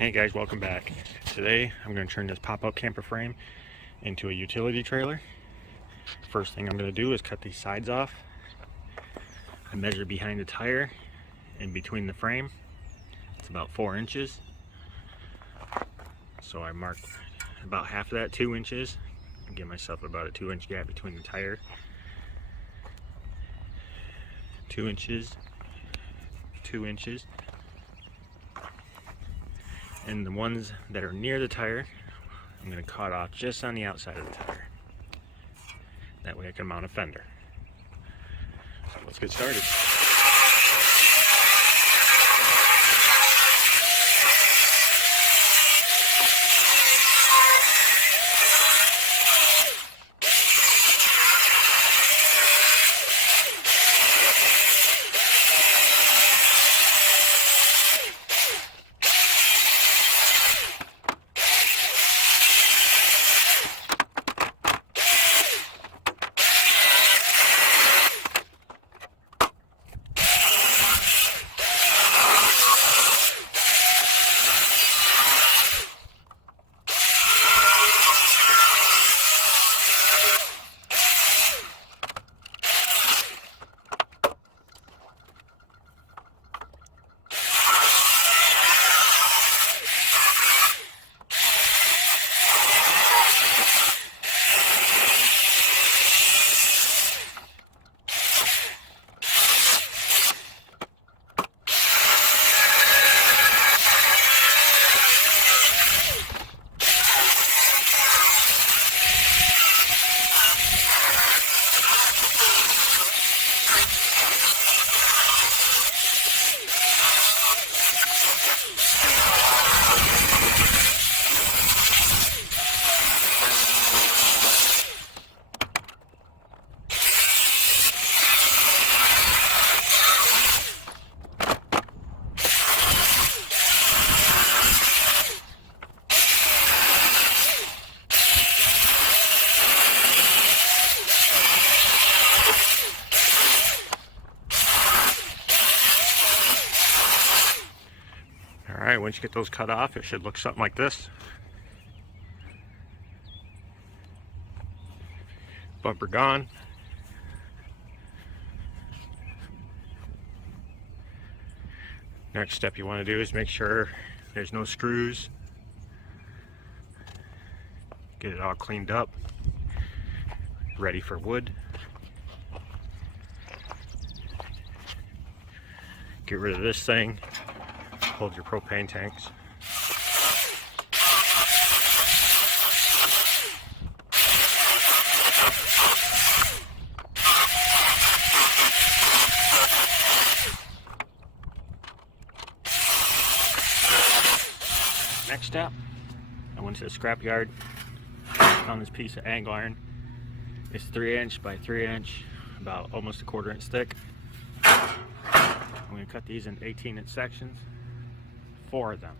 Hey guys, welcome back. Today I'm going to turn this pop-up camper frame into a utility trailer. First thing I'm going to do is cut these sides off. I measure behind the tire and between the frame. It's about 4 inches. So I mark about half of that, 2 inches. And give myself about a 2-inch gap between the tire. 2 inches, 2 inches. And the ones that are near the tire, I'm going to cut off just on the outside of the tire. That way I can mount a fender. So let's get started. Alright, once you get those cut off, it should look something like this. Bumper gone. Next step you want to do is make sure there's no screws. Get it all cleaned up, ready for wood. Get rid of this thing. Hold your propane tanks. Next step, I went to the scrap yard, found this piece of angle iron. It's 3" by 3", about almost a 1/4 inch thick. I'm going to cut these in 18-inch sections. 4 of them.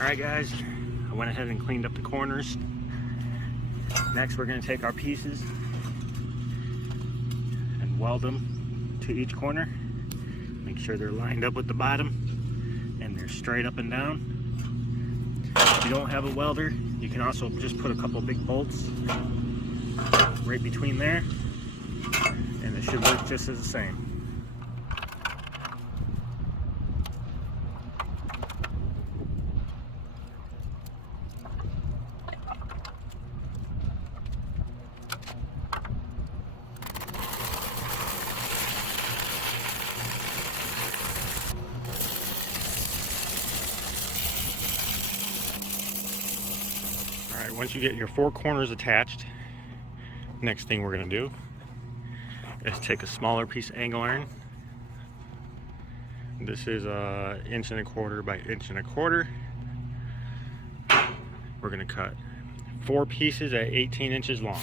Alright guys, I went ahead and cleaned up the corners. Next we're going to take our pieces and weld them to each corner. Make sure they're lined up with the bottom and they're straight up and down. If you don't have a welder, you can also just put a couple big bolts right between there and it should work just as the same. Alright, once you get your 4 corners attached, next thing we're going to do is take a smaller piece of angle iron. This is 1.25 inches by 1.25 inches. We're going to cut 4 pieces at 18 inches long.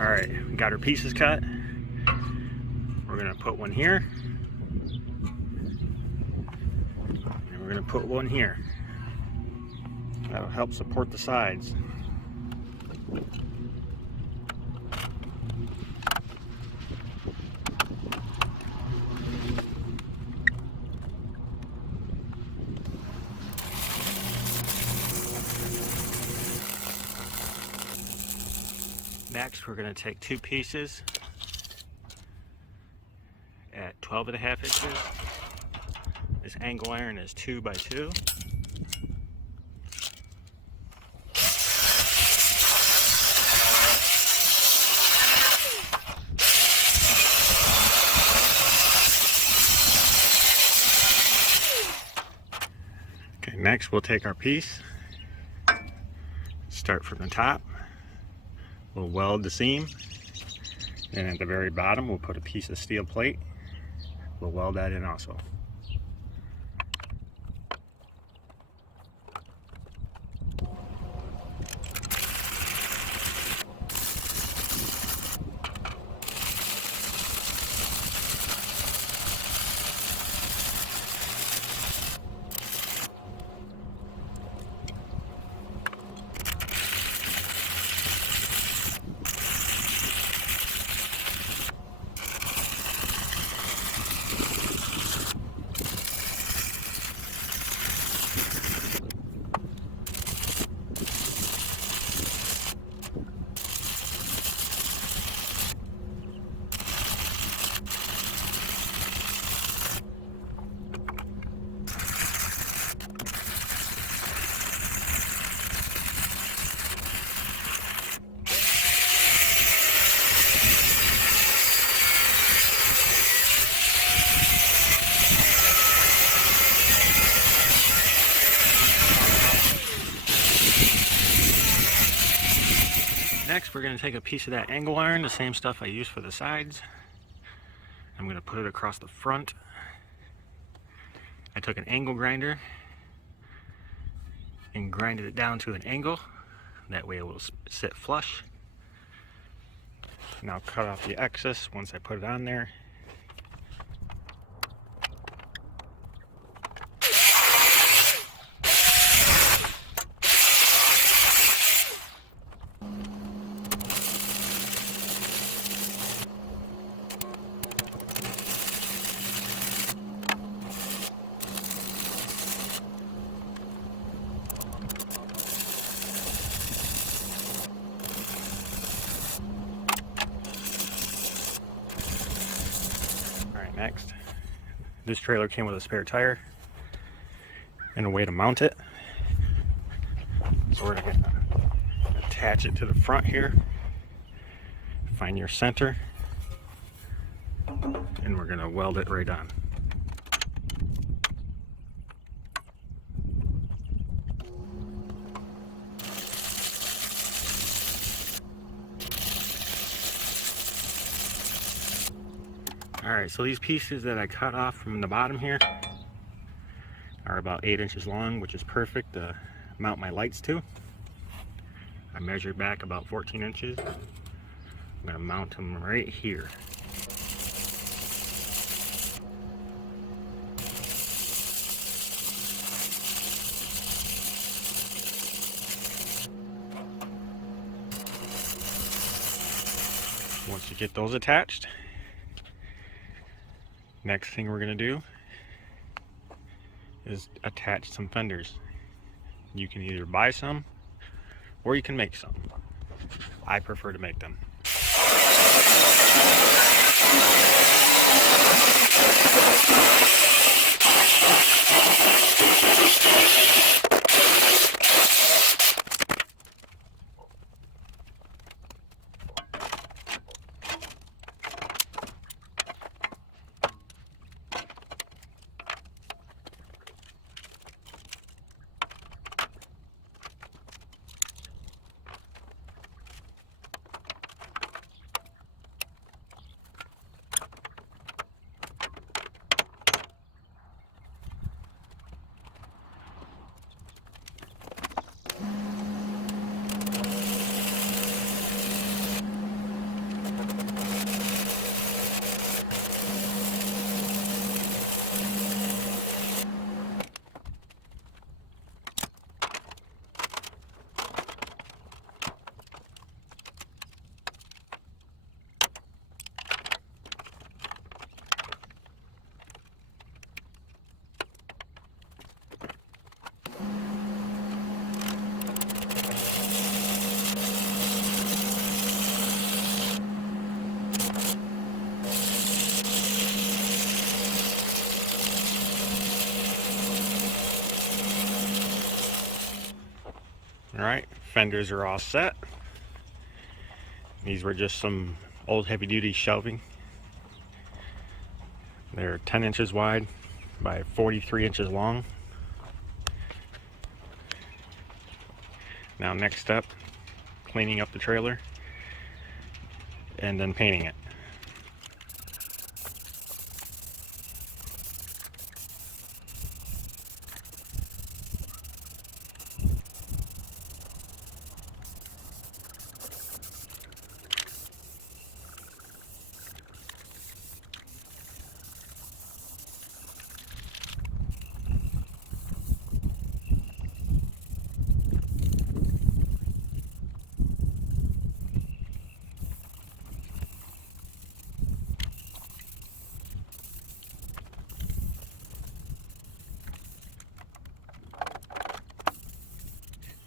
Alright, we got our pieces cut. We're going to put one here. And we're going to put one here. That'll help support the sides. Next, we're going to take 2 pieces at 12.5 inches. This angle iron is 2 by 2. Okay, next we'll take our piece, start from the top. We'll weld the seam, and at the very bottom we'll put a piece of steel plate. We'll weld that in also. Next, we're going to take a piece of that angle iron, the same stuff I used for the sides. I'm going to put it across the front. I took an angle grinder and grinded it down to an angle. That way it will sit flush. Now cut off the excess once I put it on there. Next, this trailer came with a spare tire and a way to mount it. So we're going to attach it to the front here, find your center, and we're going to weld it right on. Alright, so these pieces that I cut off from the bottom here are about 8 inches long, which is perfect to mount my lights to. I measured back about 14 inches. I'm going to mount them right here. Once you get those attached, next thing we're going to do is attach some fenders. You can either buy some or you can make some. I prefer to make them. Alright, fenders are all set. These were just some old heavy-duty shelving. They're 10 inches wide by 43 inches long. Now next step, cleaning up the trailer and then painting it.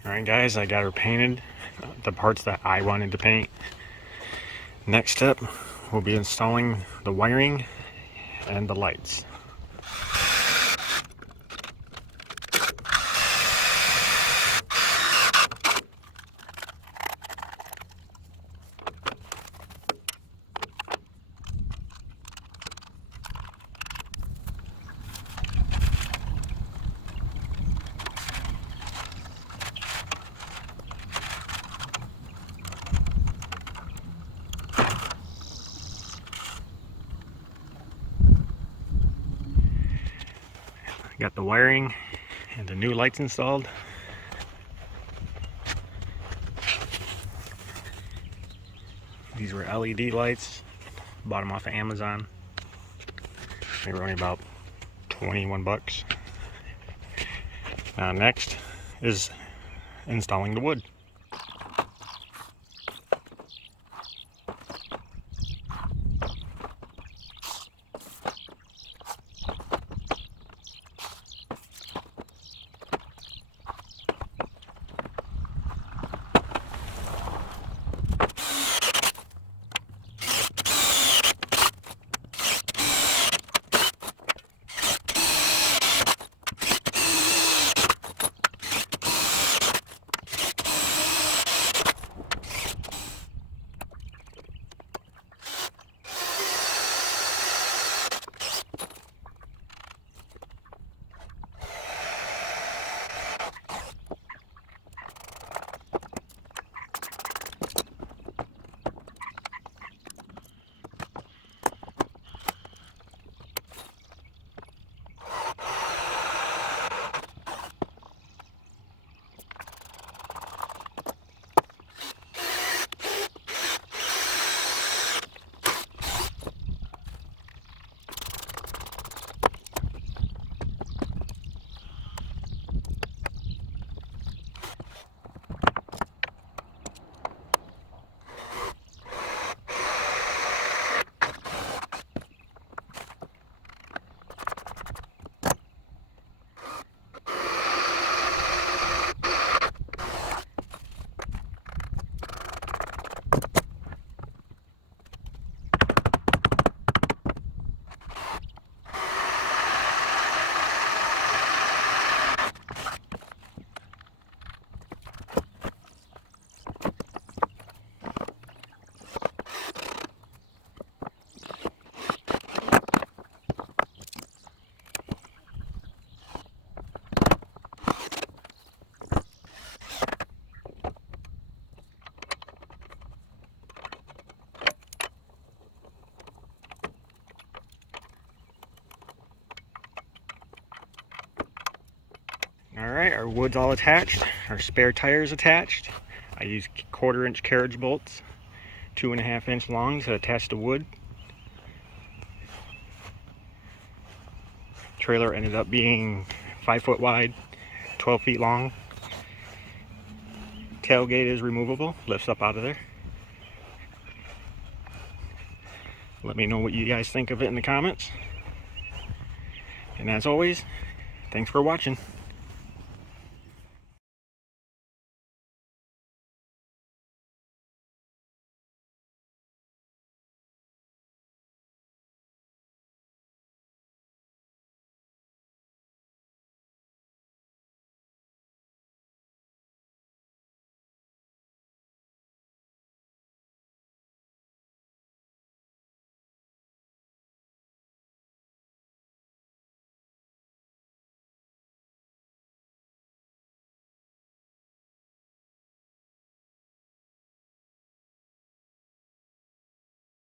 Alright guys, I got her painted, the parts that I wanted to paint. Next step, we'll be installing the wiring and the lights. Got the wiring and the new lights installed. These were LED lights, bought them off of Amazon. They were only about 21 bucks. Now next is installing the wood. Alright, our wood's all attached, our spare tires attached. I used 1/4 inch carriage bolts, 2.5 inch long to attach the wood. Trailer ended up being 5 foot wide, 12 feet long. Tailgate is removable, lifts up out of there. Let me know what you guys think of it in the comments. And as always, thanks for watching.